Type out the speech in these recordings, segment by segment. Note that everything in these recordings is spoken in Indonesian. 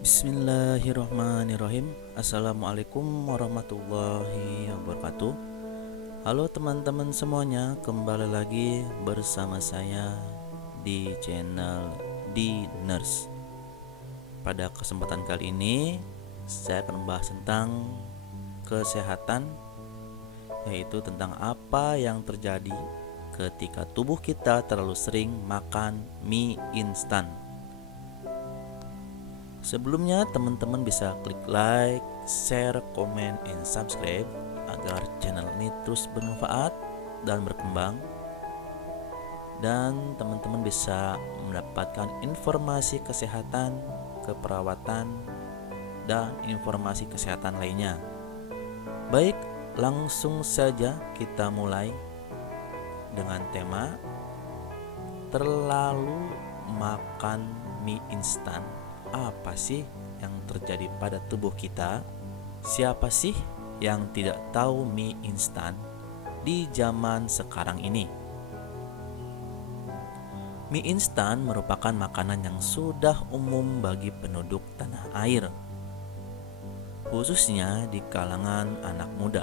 Bismillahirrahmanirrahim. Assalamualaikum warahmatullahi wabarakatuh. Halo teman-teman semuanya, kembali lagi bersama saya di channel di Nurse. Pada kesempatan kali ini saya akan membahas tentang kesehatan, yaitu tentang apa yang terjadi ketika tubuh kita terlalu sering makan mie instan. Sebelumnya teman-teman bisa klik like, share, komen, and subscribe agar channel ini terus bermanfaat dan berkembang. Dan teman-teman bisa mendapatkan informasi kesehatan, keperawatan, dan informasi kesehatan lainnya. Baik, langsung saja kita mulai dengan tema terlalu makan mie instan. Apa sih yang terjadi pada tubuh kita? Siapa sih yang tidak tahu mie instan di zaman sekarang ini? Mie instan merupakan makanan yang sudah umum bagi penduduk tanah air, khususnya di kalangan anak muda,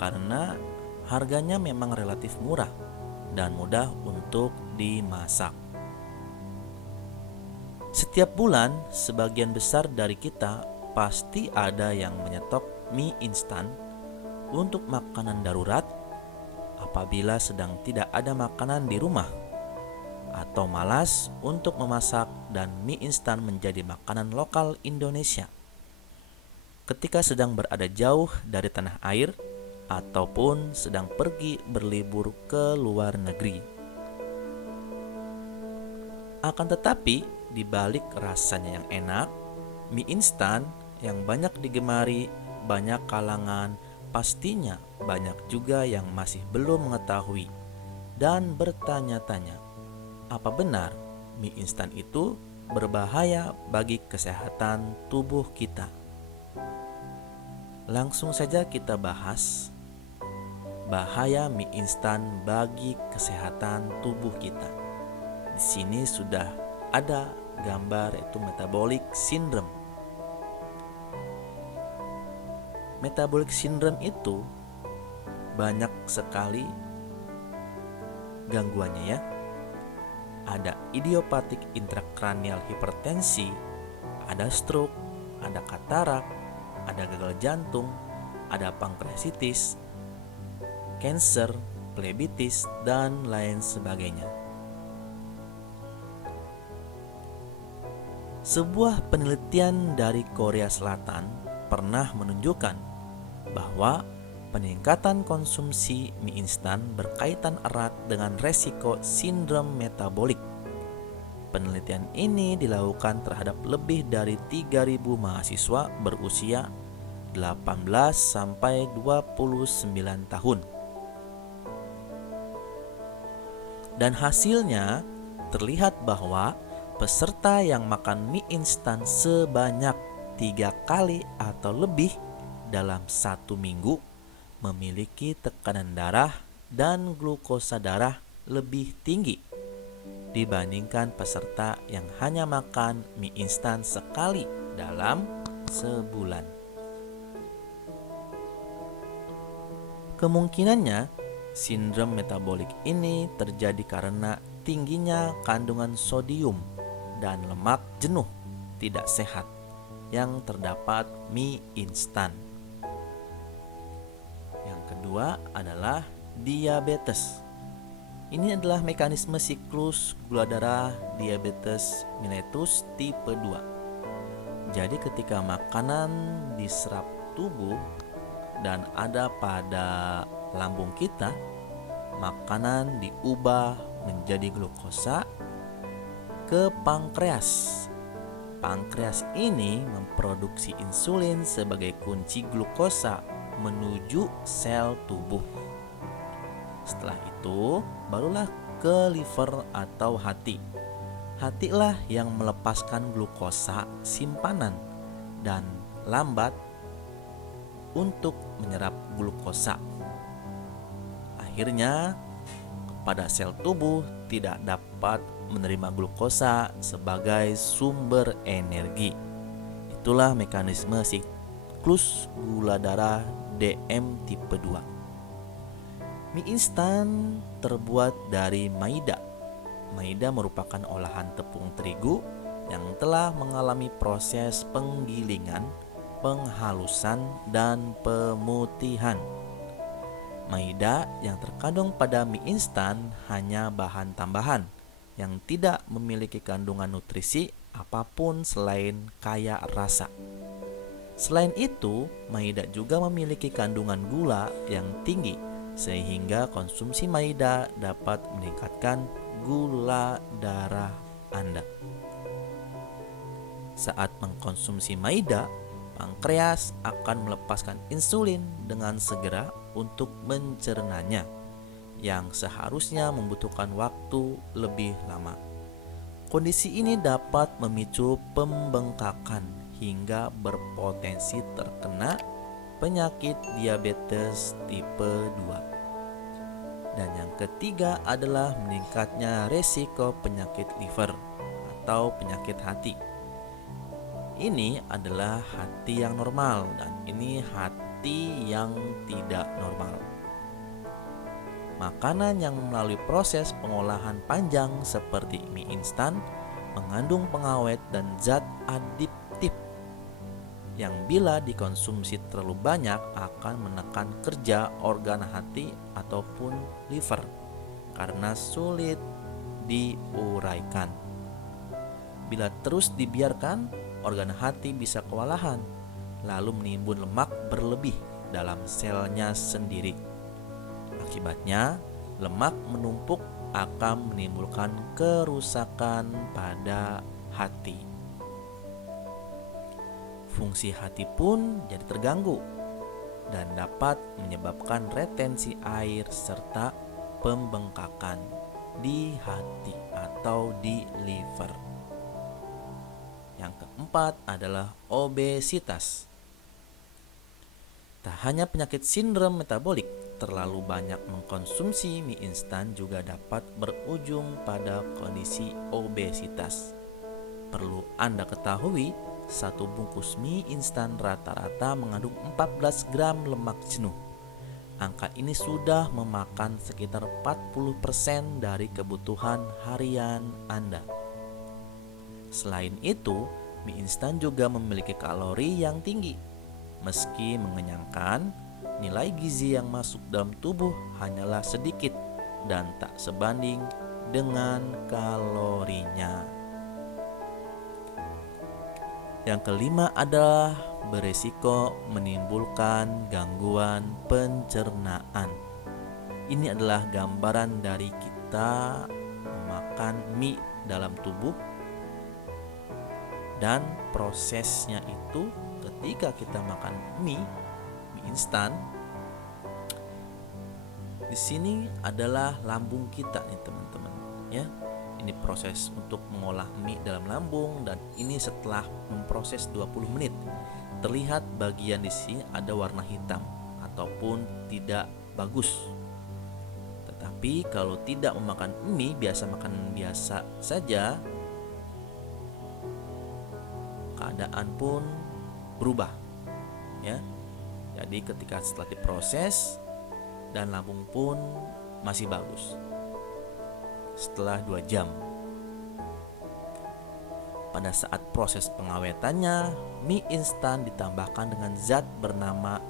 karena harganya memang relatif murah dan mudah untuk dimasak. Setiap bulan, sebagian besar dari kita pasti ada yang menyetok mie instan untuk makanan darurat apabila sedang tidak ada makanan di rumah, atau malas untuk memasak dan mie instan menjadi makanan lokal Indonesia ketika sedang berada jauh dari tanah air ataupun sedang pergi berlibur ke luar negeri. Akan tetapi, di balik rasanya yang enak, mie instan yang banyak digemari banyak kalangan, pastinya banyak juga yang masih belum mengetahui dan bertanya-tanya, apa benar mie instan itu berbahaya bagi kesehatan tubuh kita? Langsung saja kita bahas bahaya mie instan bagi kesehatan tubuh kita. Di sini sudah ada gambar, yaitu metabolic syndrome. Metabolic syndrome itu banyak sekali gangguannya ya. Ada idiopatik intrakranial hipertensi, ada stroke, ada katarak, ada gagal jantung, ada pankreasitis, kanker, plebitis, dan lain sebagainya. Sebuah penelitian dari Korea Selatan pernah menunjukkan bahwa peningkatan konsumsi mie instan berkaitan erat dengan resiko sindrom metabolik. Penelitian ini dilakukan terhadap lebih dari 3.000 mahasiswa berusia 18 sampai 29 tahun. Dan hasilnya terlihat bahwa peserta yang makan mie instan sebanyak 3 kali atau lebih dalam 1 minggu memiliki tekanan darah dan glukosa darah lebih tinggi dibandingkan peserta yang hanya makan mie instan sekali dalam sebulan. Kemungkinannya sindrom metabolik ini terjadi karena tingginya kandungan sodium dan lemak jenuh tidak sehat yang terdapat mie instan. Yang kedua adalah diabetes. Ini adalah mekanisme siklus gula darah diabetes mellitus tipe 2. Jadi ketika makanan diserap tubuh dan ada pada lambung kita, makanan diubah menjadi glukosa ke pankreas. Pankreas ini memproduksi insulin sebagai kunci glukosa menuju sel tubuh. Setelah itu, barulah ke liver atau hati. Hatilah yang melepaskan glukosa simpanan dan lambat untuk menyerap glukosa. Akhirnya, pada sel tubuh tidak dapat menerima glukosa sebagai sumber energi. Itulah mekanisme siklus gula darah DM tipe 2. Mie instan terbuat dari maida. Maida merupakan olahan tepung terigu yang telah mengalami proses penggilingan, penghalusan, dan pemutihan. Maida yang terkandung pada mie instan hanya bahan tambahan yang tidak memiliki kandungan nutrisi apapun selain kaya rasa. Selain itu, maida juga memiliki kandungan gula yang tinggi, sehingga konsumsi maida dapat meningkatkan gula darah Anda. Saat mengkonsumsi maida, pankreas akan melepaskan insulin dengan segera untuk mencernanya, yang seharusnya membutuhkan waktu lebih lama. Kondisi ini dapat memicu pembengkakan hingga berpotensi terkena penyakit diabetes tipe 2. Dan yang ketiga adalah meningkatnya resiko penyakit liver atau penyakit hati. Ini adalah hati yang normal dan ini hati yang tidak normal. Makanan yang melalui proses pengolahan panjang seperti mie instan mengandung pengawet dan zat adiktif yang bila dikonsumsi terlalu banyak akan menekan kerja organ hati ataupun liver karena sulit diuraikan. Bila terus dibiarkan, organ hati bisa kewalahan, lalu menimbun lemak berlebih dalam selnya sendiri. Akibatnya, lemak menumpuk akan menimbulkan kerusakan pada hati. Fungsi hati pun jadi terganggu dan dapat menyebabkan retensi air serta pembengkakan di hati atau di liver. Yang keempat adalah obesitas. Tak hanya penyakit sindrom metabolik, terlalu banyak mengkonsumsi mie instan juga dapat berujung pada kondisi obesitas. Perlu Anda ketahui, satu bungkus mie instan rata-rata mengandung 14 gram lemak jenuh. Angka ini sudah memakan sekitar 40% dari kebutuhan harian Anda. Selain itu, mie instan juga memiliki kalori yang tinggi. Meski mengenyangkan, nilai gizi yang masuk dalam tubuh hanyalah sedikit dan tak sebanding dengan kalorinya. Yang kelima adalah beresiko menimbulkan gangguan pencernaan. Ini adalah gambaran dari kita makan mie dalam tubuh dan prosesnya itu ketika kita makan mie instan. Di sini adalah lambung kita nih teman-teman, ya. Ini proses untuk mengolah mie dalam lambung dan ini setelah memproses 20 menit. Terlihat bagian di sini ada warna hitam ataupun tidak bagus. Tetapi kalau tidak memakan mie, makan biasa saja, keadaan pun berubah, ya. Jadi ketika setelah diproses dan lambung pun masih bagus setelah 2 jam. Pada saat proses pengawetannya, mie instan ditambahkan dengan zat bernama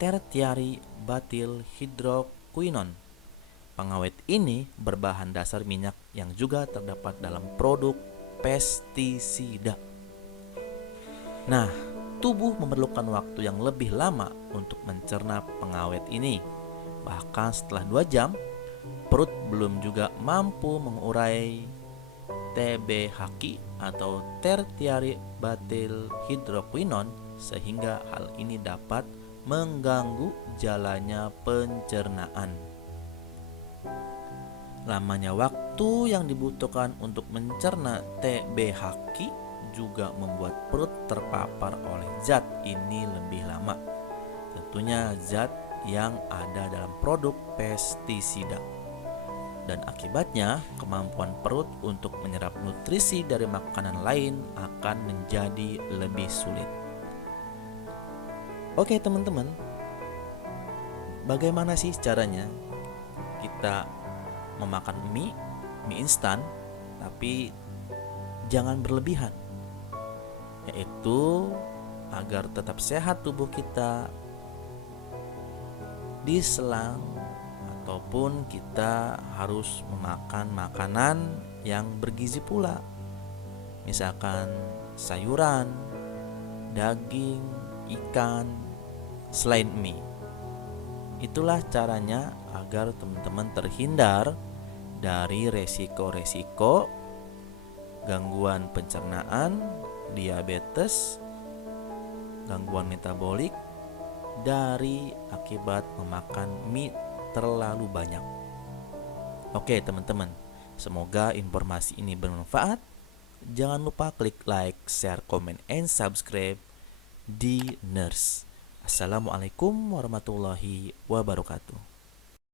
tertiary butyl hydroquinone. Pengawet ini berbahan dasar minyak yang juga terdapat dalam produk pestisida. Nah, tubuh memerlukan waktu yang lebih lama untuk mencerna pengawet ini. Bahkan setelah 2 jam, perut belum juga mampu mengurai TBHQ atau tertiary butyl hydroquinone, sehingga hal ini dapat mengganggu jalannya pencernaan. Lamanya waktu yang dibutuhkan untuk mencerna TBHQ juga membuat perut terpapar oleh zat ini lebih lama. Tentunya zat yang ada dalam produk pestisida. dan akibatnya kemampuan perut untuk menyerap nutrisi dari makanan lain akan menjadi lebih sulit. Oke teman-teman, bagaimana sih caranya kita memakan mie instan tapi jangan berlebihan, yaitu agar tetap sehat tubuh kita diselang ataupun kita harus memakan makanan yang bergizi pula, misalkan sayuran, daging, ikan selain mie. Itulah caranya agar teman-teman terhindar dari resiko-resiko gangguan pencernaan, diabetes, gangguan metabolik dari akibat memakan mie terlalu banyak. Oke teman-teman, semoga informasi ini bermanfaat. Jangan lupa klik like, share, comment, and subscribe di Nurse. Assalamualaikum warahmatullahi wabarakatuh.